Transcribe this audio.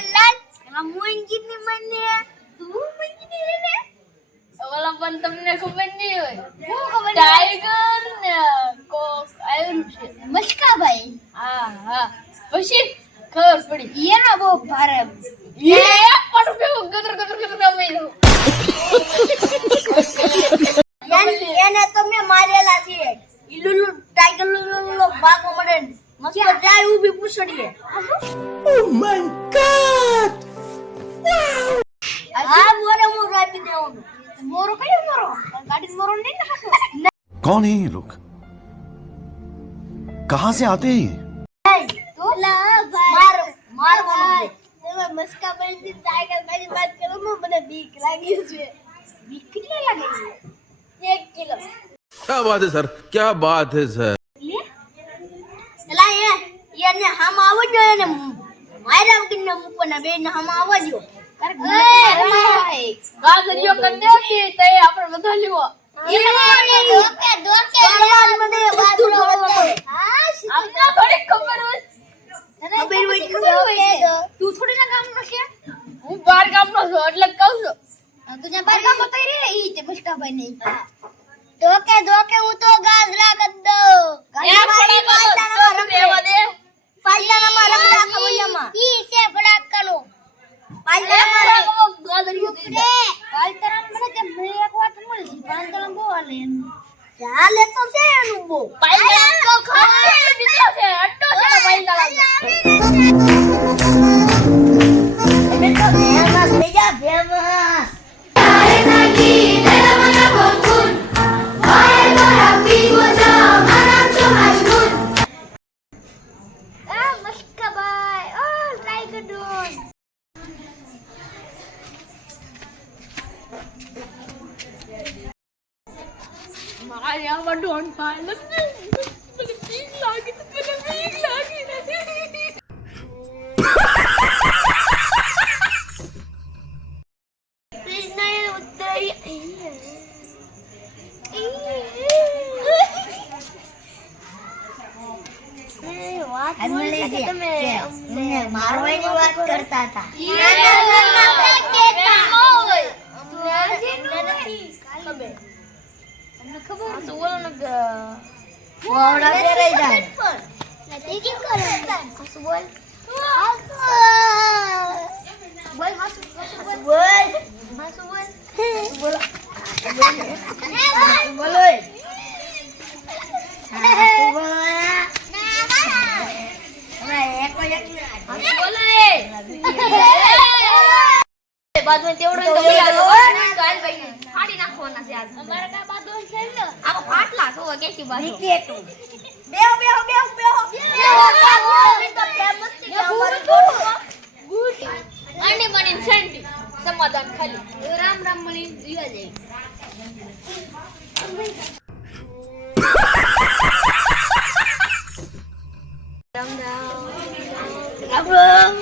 મોહનલાલ એમાં હું એન્જિનિયર બને તું એન્જિનિયર રે ઓલા પણ તમને ખબર નહીં હોય હું ખબર ટાઈગર ને કોક આવ્યું છે મસ્કાભાઈ હા પછી ખબર પડી એનો બહુ ભારે એ પણ પેલો ગદર ગમેલો એને તો મેં મારેલા છે ઈ લુલુ ટાઈગર લુલુ ભાગો પડે મસ્ત જાય ઊભી પૂછડીએ ઓ માય ગોડ આ મોરે મોર આપી દેવાનું મોરો કયો મોરો ગાડી મોરો નહીં નાખો कौन है ये लोग कहां से आते हैं તો માર બોલો તમે મસ્કા ભાઈ ટાઈગર ભાઈ વાત કરો મને બીક લાગી છે બીક કેટલી લાગે છે 1 કિલો क्या बात है सर क्या बात है सर એલા એને હમ આવો જો એને માર્યા વગરને મૂકવાના બે ને હમ આવવા જો ગાજરિયો કંદે કે તે આપણે બધા લેવો ધોકે મને બાજુ આપના થોડી ખબર હોય ખબર હોય તું થોડી ના ગામનો છે હું બાર ગામનો છું એટલે કહું છું તું જ્યાં બાર ગામનો તઈ રે ઈ તે મસ્કાભાઈ નહીં ધોકે હું તો ગાજરા કર દો પાલતાનામાં રમડા ખવૈયામાં ઈ છે ફડાકનો પાલતાનામાં ગાજરિયો પાલતાનામાં મને કે મને એક વાત મળી છે પાલતાનામાં બહુ હાલે એમ ચાલે તો છે એનું બહુ પાલતાનામાં તો ખાશે બીજો છે અટ્ટો છે પાલતાનામાં બેટા ફેમસ બેજા famous Maria, aber don't fall. Lass mich. Meine Biegen lagen. Krishna ये उत्तर मारवाड़ी बात करता था ખબર તો બોલો ને વાવડા ફેરાઈ જાય નથી કેમ કરે હસુ બોલ બોલ હસુ બોલ બોલો બોલો बाद में तेवडो तो काल भाई फाड़ी नाखवाना છે આજ અમારા કા બાદો છે ને આ ફાટલા છો કેસી બાજુ બેહો તો ફેમસ છે અમારું ગુડ આને મની શાંતિ સમાધાન ખાલી રામ રામ મણી જીવા જાય રામ રામ રામ રામ